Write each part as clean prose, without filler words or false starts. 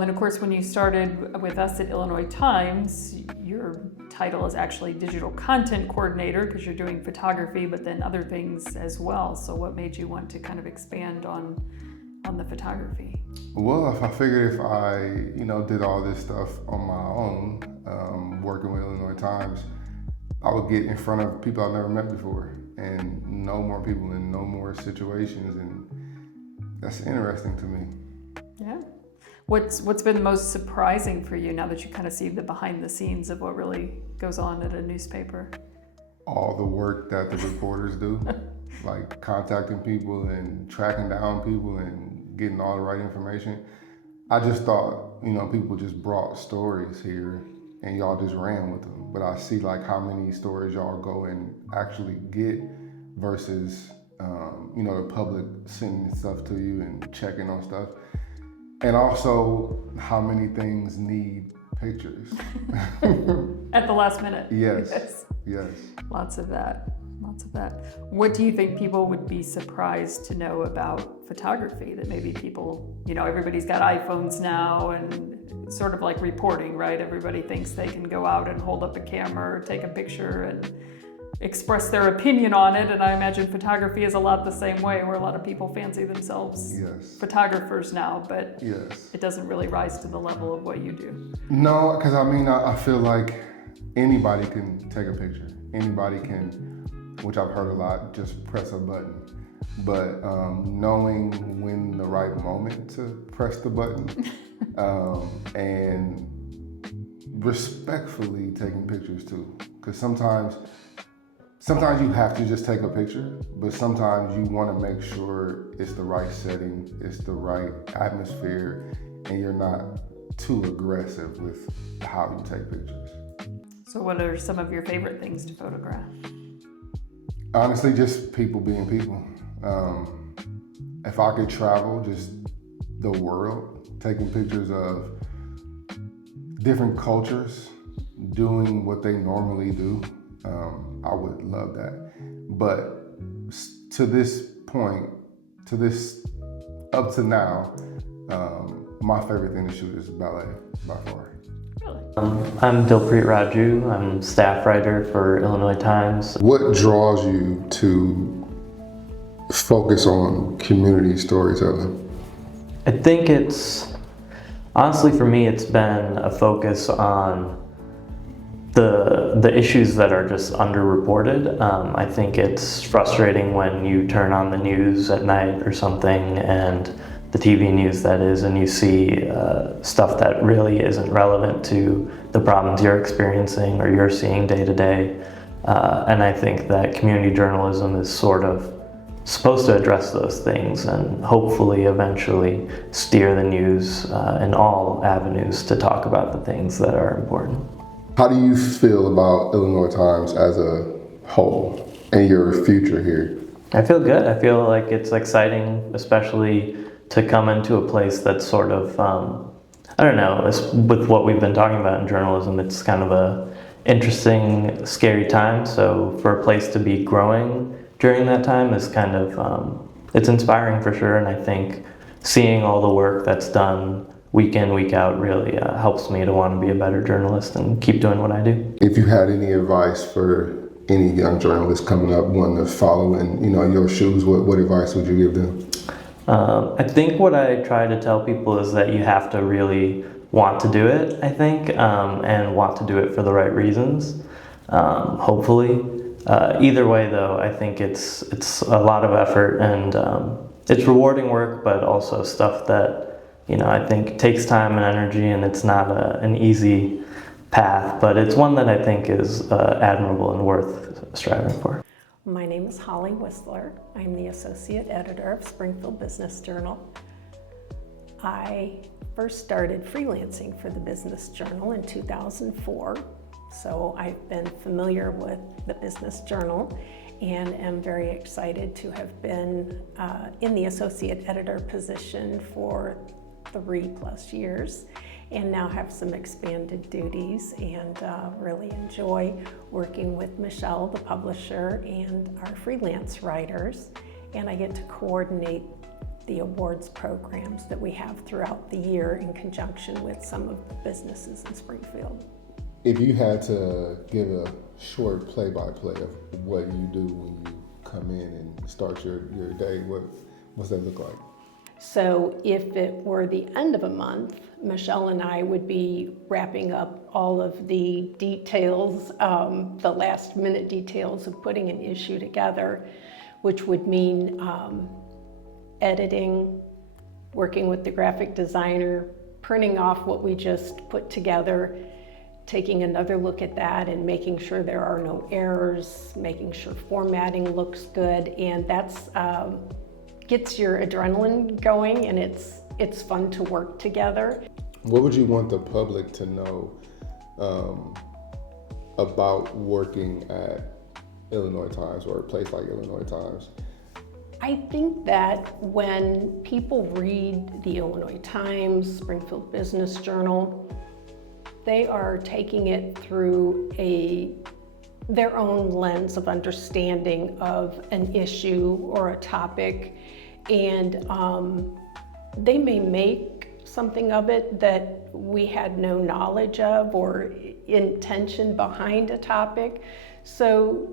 And of course, when you started with us at Illinois Times, your title is actually digital content coordinator because you're doing photography, but then other things as well. So what made you want to kind of expand on the photography? Well, I figured if I, did all this stuff on my own, working with Illinois Times, I would get in front of people I've never met before and know more people and know more situations, and that's interesting to me. Yeah. What's been most surprising for you now that you kind of see the behind the scenes of what really goes on at a newspaper? All the work that the reporters do, like contacting people and tracking down people and getting all the right information. I just thought, people just brought stories here and y'all just ran with them. But I see like how many stories y'all go and actually get versus, the public sending stuff to you and checking on stuff. And also how many things need pictures. At the last minute. Yes. Lots of that. What do you think people would be surprised to know about photography that maybe people, everybody's got iPhones now and sort of like reporting, right? Everybody thinks they can go out and hold up a camera or take a picture and express their opinion on it. And I imagine photography is a lot the same way, where a lot of people fancy themselves photographers now, but it doesn't really rise to the level of what you do. No, because I feel like anybody can take a picture. Anybody can, which I've heard a lot, just press a button. But knowing when the right moment to press the button and respectfully taking pictures too. Because sometimes you have to just take a picture, but sometimes you want to make sure it's the right setting, it's the right atmosphere, and you're not too aggressive with how you take pictures. So what are some of your favorite things to photograph? Honestly, just people being people. If I could travel just the world, taking pictures of different cultures, doing what they normally do, I would love that. But to this point, up to now, my favorite thing to shoot is ballet by far. Really? I'm Dilpreet Raju. I'm staff writer for Illinois Times. What draws you to focus on community storytelling? I think honestly for me, it's been a focus on the issues that are just underreported. I think it's frustrating when you turn on the news at night or something, and the TV news that is, and you see stuff that really isn't relevant to the problems you're experiencing or you're seeing day to day. And I think that community journalism is sort of supposed to address those things and hopefully eventually steer the news in all avenues to talk about the things that are important. How do you feel about Illinois Times as a whole and your future here? I feel good. I feel like it's exciting, especially to come into a place that's sort of, with what we've been talking about in journalism, it's kind of a interesting, scary time. So for a place to be growing during that time is kind of, it's inspiring for sure. And I think seeing all the work that's done week in, week out really helps me to want to be a better journalist and keep doing what I do. If you had any advice for any young journalist coming up wanting to follow in your shoes, what advice would you give them? I think what I try to tell people is that you have to really want to do it, I think, and want to do it for the right reasons, hopefully. Either way though, I think it's a lot of effort, and it's rewarding work, but also stuff that I think takes time and energy, and it's not an easy path, but it's one that I think is admirable and worth striving for. My name is Holly Whistler. I'm the associate editor of Springfield Business Journal. I first started freelancing for the Business Journal in 2004, so I've been familiar with the Business Journal and am very excited to have been in the associate editor position for 3+ years, and now have some expanded duties, and really enjoy working with Michelle, the publisher, and our freelance writers. And I get to coordinate the awards programs that we have throughout the year in conjunction with some of the businesses in Springfield. If you had to give a short play-by-play of what you do when you come in and start your day, what's that look like? So if it were the end of a month, Michelle and I would be wrapping up all of the details, the last minute details of putting an issue together, which would mean editing, working with the graphic designer, printing off what we just put together, taking another look at that and making sure there are no errors, making sure formatting looks good, and that's gets your adrenaline going, and it's fun to work together. What would you want the public to know about working at Illinois Times or a place like Illinois Times? I think that when people read the Illinois Times, Springfield Business Journal, they are taking it through their own lens of understanding of an issue or a topic, and they may make something of it that we had no knowledge of or intention behind a topic. So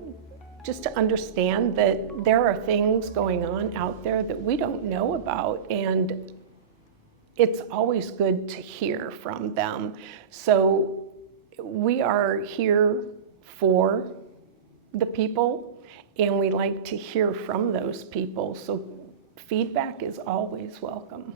just to understand that there are things going on out there that we don't know about, and it's always good to hear from them. So we are here for the people, and we like to hear from those people. So feedback is always welcome.